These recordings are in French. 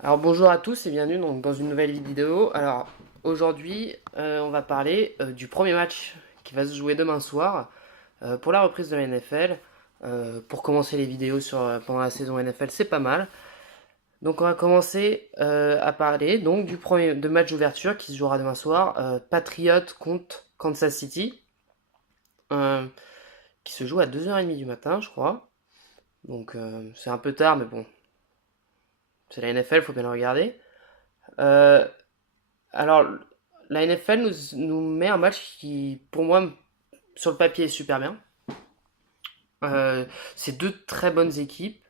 Alors bonjour à tous et bienvenue dans une nouvelle vidéo. Alors aujourd'hui on va parler du premier match qui va se jouer demain soir pour la reprise de la NFL. Pour commencer les vidéos pendant la saison NFL, c'est pas mal. Donc on va commencer à parler donc du premier de match d'ouverture qui se jouera demain soir, Patriots contre Kansas City, euh, qui se joue à 2h30 du matin je crois. Donc c'est un peu tard mais bon, c'est la NFL, faut bien le regarder. Euh, Alors, la NFL nous met un match qui, pour moi, sur le papier, est super bien. C'est deux très bonnes équipes.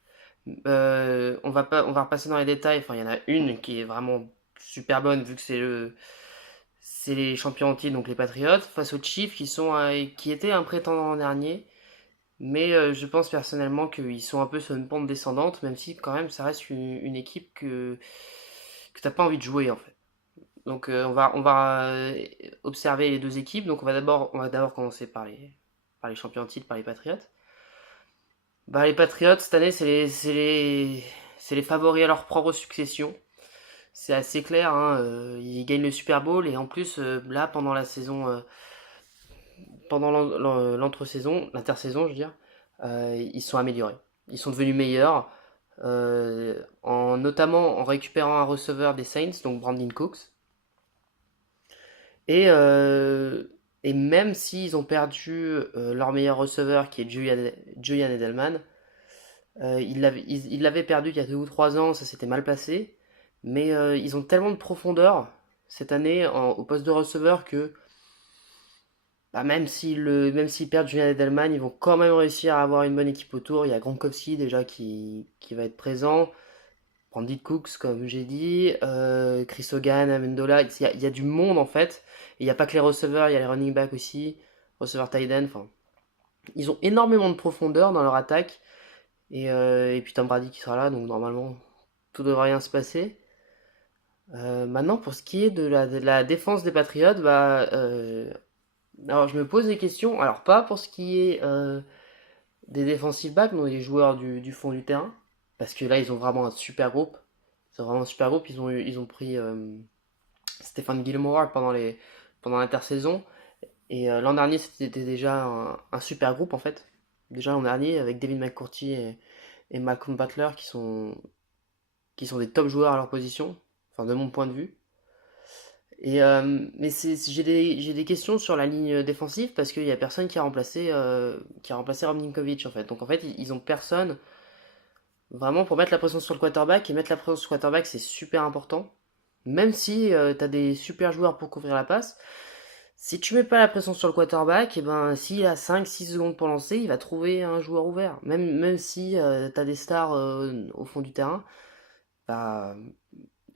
On va repasser dans les détails. Enfin, il y en a une qui est vraiment super bonne vu que c'est les champions en titre, donc les Patriots, face aux Chiefs qui étaient un prétendant l'an dernier. Mais je pense personnellement qu'ils sont un peu sur une pente descendante, même si quand même ça reste une équipe que t'as pas envie de jouer en fait. Donc on va observer les deux équipes. Donc on va d'abord commencer par les champions en titre, par les Patriots. Bah, les Patriots cette année c'est les favoris à leur propre succession. C'est assez clair, hein, ils gagnent le Super Bowl et en plus là pendant la saison, pendant l'entre-saison, l'intersaison je veux dire, ils sont améliorés. Ils sont devenus meilleurs, notamment en récupérant un receveur des Saints, donc Brandon Cooks. Et, euh, et même s'ils ont perdu leur meilleur receveur qui est Julian Edelman, ils l'avaient perdu il y a 2 ou 3 ans, ça s'était mal passé. Mais ils ont tellement de profondeur cette année au poste de receveur que bah, même s'ils perdent Julian Edelman, ils vont quand même réussir à avoir une bonne équipe autour. Il y a Gronkowski déjà qui va être présent. Brandit Cooks, comme j'ai dit, Chris Hogan, Amendola, il y a du monde en fait. Il n'y a pas que les receveurs, il y a les running backs aussi, receveurs tight end. Enfin, ils ont énormément de profondeur dans leur attaque. Et puis Tom Brady qui sera là, donc normalement tout devrait bien se passer. Maintenant, pour ce qui est de la défense des Patriots, alors je me pose des questions. Alors pas pour ce qui est des defensive backs, non, des joueurs du fond du terrain, parce que là ils ont vraiment un super groupe. C'est vraiment un super groupe. Ils ont pris Stéphane Gilmore pendant l'intersaison. Et l'an dernier, c'était déjà un super groupe en fait. Déjà l'an dernier, avec David McCourty et Malcolm Butler qui sont des top joueurs à leur position, enfin de mon point de vue. Mais j'ai des questions sur la ligne défensive parce qu'il y a personne qui a remplacé Rob Ninkovich en fait. Donc en fait, ils ont personne vraiment pour mettre la pression sur le quarterback. Et mettre la pression sur le quarterback, c'est super important. Même si tu as des super joueurs pour couvrir la passe, si tu mets pas la pression sur le quarterback, et ben s'il a 5-6 secondes pour lancer, il va trouver un joueur ouvert. Même si tu as des stars au fond du terrain, bah,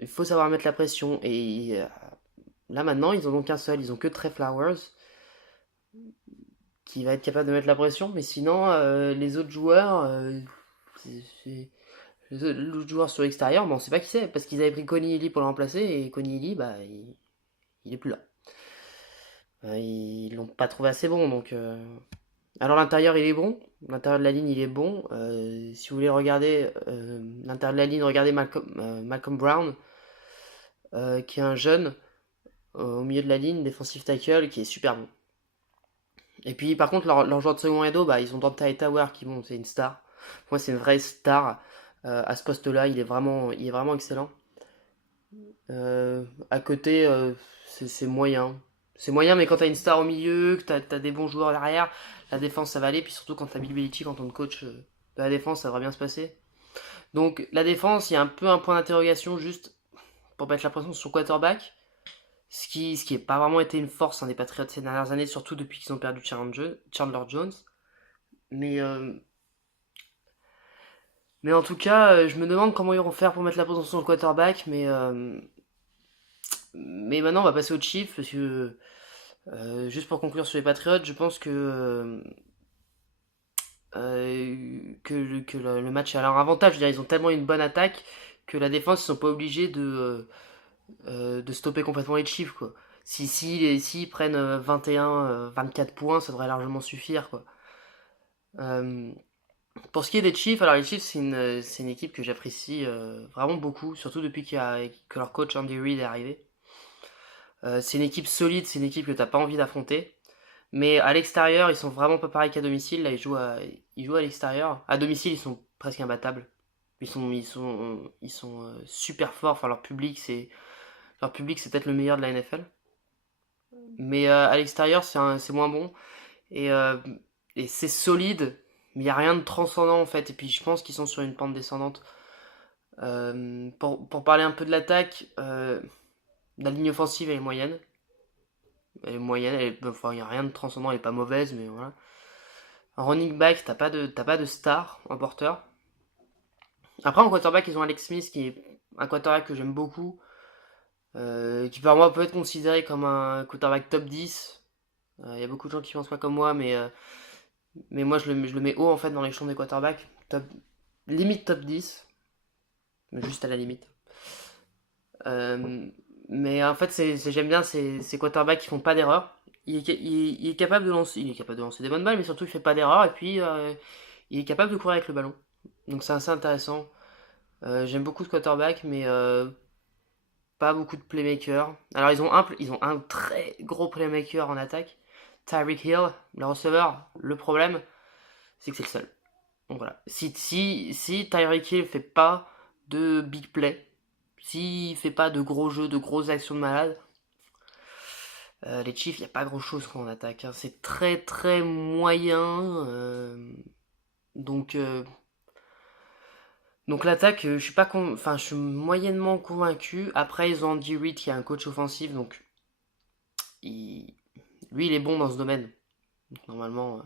il faut savoir mettre la pression. Et là maintenant, ils en ont qu'un seul, ils ont que Trey Flowers qui va être capable de mettre la pression. Mais sinon, les autres joueurs, les autres joueurs sur l'extérieur, bon, on sait pas qui c'est, parce qu'ils avaient pris Connie Ely pour le remplacer, et Connie Ely, bah, il est plus là. Ils l'ont pas trouvé assez bon, donc. Alors l'intérieur il est bon, l'intérieur de la ligne il est bon. Si vous voulez regarder l'intérieur de la ligne, regardez Malcolm Brown, qui est un jeune au milieu de la ligne, défensif tackle, qui est super bon. Et puis par contre leur joueur de second rideau, bah, ils ont Dante Hightower qui bon, c'est une star. Pour moi c'est une vraie star à ce poste-là, il est vraiment excellent. À côté, c'est moyen. C'est moyen, mais quand t'as une star au milieu, que t'as des bons joueurs derrière, la défense ça va aller. Puis surtout quand t'as Bill Belichick en tant que coach de la défense, ça devrait bien se passer. Donc la défense, il y a un peu un point d'interrogation juste pour mettre la pression sur son quarterback. Ce qui est pas vraiment été une force hein, des Patriots ces dernières années, surtout depuis qu'ils ont perdu Chandler Jones. Mais, euh, mais en tout cas, je me demande comment ils vont faire pour mettre la pression sur le quarterback. Mais maintenant, on va passer aux Chiefs parce que juste pour conclure sur les Patriots, je pense que le match est à leur avantage. Je veux dire, ils ont tellement une bonne attaque que la défense, ils sont pas obligés de stopper complètement les Chiefs, quoi. S'ils prennent 21, 24 points, ça devrait largement suffire, quoi. Euh, Pour ce qui est des Chiefs, alors les Chiefs, c'est une équipe que j'apprécie vraiment beaucoup, surtout depuis que leur coach Andy Reid est arrivé. C'est une équipe solide, c'est une équipe que t'as pas envie d'affronter. Mais à l'extérieur, ils sont vraiment pas pareils qu'à domicile. Là, ils jouent à l'extérieur. À domicile, ils sont presque imbattables. Ils sont super forts. Enfin, leur public, c'est peut-être le meilleur de la NFL. Mais à l'extérieur, c'est moins bon. Et, euh, et c'est solide, mais il n'y a rien de transcendant en fait. Et puis je pense qu'ils sont sur une pente descendante. Pour parler un peu de l'attaque, la ligne offensive elle est moyenne. Elle est moyenne, enfin, il n'y a rien de transcendant, elle est pas mauvaise, mais voilà. En running back, t'as pas de star en porteur. Après, en quarterback, ils ont Alex Smith, qui est un quarterback que j'aime beaucoup, qui par moi peut être considéré comme un quarterback top 10. Il y a beaucoup de gens qui pensent pas comme moi, mais moi je le mets haut en fait dans les champs des quarterbacks. Limite top 10, mais juste à la limite. Euh, mais en fait, j'aime bien ces quarterbacks qui font pas d'erreur. Il est capable de lancer des bonnes balles, mais surtout il fait pas d'erreur, et puis il est capable de courir avec le ballon. Donc c'est assez intéressant. J'aime beaucoup ce quarterback, mais pas beaucoup de playmakers. Alors ils ont un très gros playmaker en attaque, Tyreek Hill, le receveur. Le problème, c'est que c'est le seul. Donc voilà. Si Tyreek Hill fait pas de big play, s'il fait pas de gros jeux, de grosses actions de malade, les Chiefs, il n'y a pas grand chose quand on attaque, hein. C'est très très moyen. Donc, euh, donc l'attaque, je suis pas enfin, je suis moyennement convaincu. Après, ils ont Andy Reid qui est un coach offensif, donc il- lui, il est bon dans ce domaine. Normalement,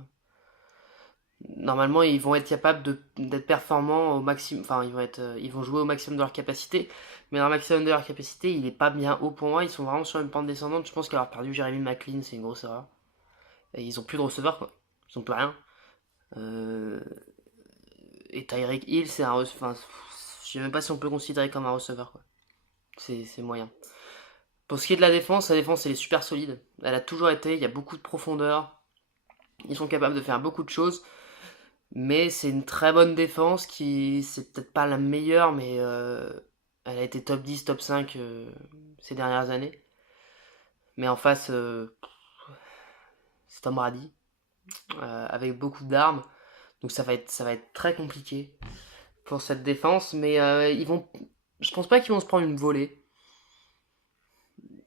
Normalement, ils vont être capables d'être performants au maximum. Enfin, ils vont jouer au maximum de leur capacité. Mais dans le maximum de leur capacité, il est pas bien haut pour moi. Ils sont vraiment sur une pente descendante. Je pense qu'avoir perdu Jeremy McLean, c'est une grosse erreur. Et ils ont plus de receveurs, quoi. Ils ont plus rien. Euh, et Tyreek Hill, c'est un receveur. Enfin, je sais même pas si on peut le considérer comme un receveur, quoi. C'est moyen. Pour ce qui est de la défense, elle est super solide. Elle a toujours été. Il y a beaucoup de profondeur. Ils sont capables de faire beaucoup de choses. Mais c'est une très bonne défense qui, c'est peut-être pas la meilleure, mais elle a été top 10, top 5 ces dernières années. Mais en face, c'est Tom Brady, avec beaucoup d'armes. Donc ça va être très compliqué pour cette défense. Mais je pense pas qu'ils vont se prendre une volée.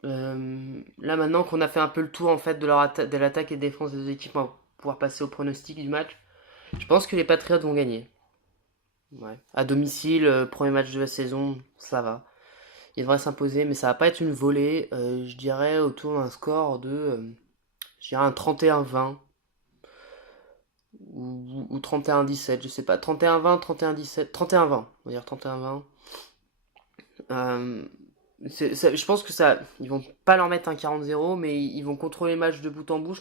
Là maintenant qu'on a fait un peu le tour en fait de l'attaque et de défense des deux équipes, on va pouvoir passer au pronostic du match. Je pense que les Patriots vont gagner. Ouais. À domicile, premier match de la saison, ça va. Il devrait s'imposer, mais ça va pas être une volée. Je dirais autour d'un score de, je dirais un 31-20 ou 31-17, je sais pas. 31-20, 31-17, 31-20, on va dire 31-20. Euh, je pense que ça, ils vont pas leur mettre un 40-0, mais ils vont contrôler le match de bout en bout.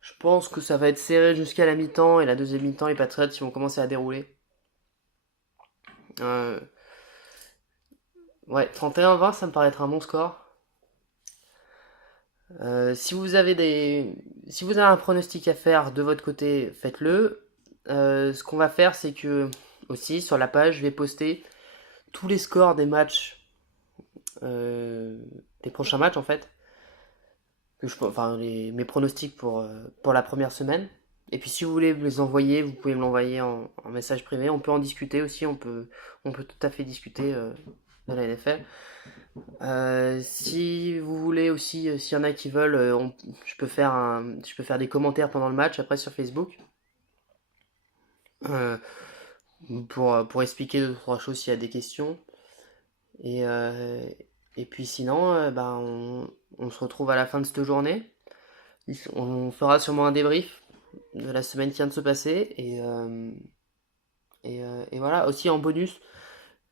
Je pense que ça va être serré jusqu'à la mi-temps, et la deuxième mi-temps, les Patriots ils vont commencer à dérouler. Euh, ouais, 31-20, ça me paraît être un bon score. Si vous avez un pronostic à faire de votre côté, faites-le. Ce qu'on va faire, c'est que aussi sur la page, je vais poster tous les scores des matchs, euh, des prochains matchs en fait, enfin mes pronostics pour la première semaine. Et puis si vous voulez me les envoyer, vous pouvez me l'envoyer en message privé. On peut en discuter aussi. On peut tout à fait discuter de la NFL. Si vous voulez aussi, s'il y en a qui veulent, je peux faire des commentaires pendant le match après sur Facebook, euh, pour expliquer deux trois choses s'il y a des questions. Et, euh, et puis sinon, bah, on se retrouve à la fin de cette journée. On fera sûrement un débrief de la semaine qui vient de se passer. Et voilà, aussi en bonus,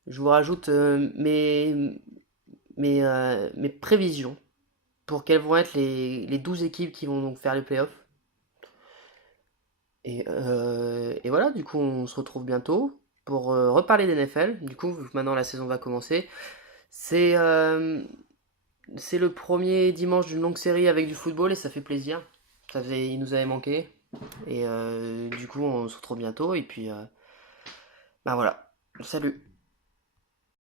je vous rajoute mes prévisions pour quelles vont être les 12 équipes qui vont donc faire les playoffs. Et voilà, du coup, on se retrouve bientôt pour reparler d'NFL. Du coup, vu que maintenant la saison va commencer, c'est c'est le premier dimanche d'une longue série avec du football et ça fait plaisir. Il nous avait manqué. Et du coup, on se retrouve bientôt. Et puis, bah voilà. Salut.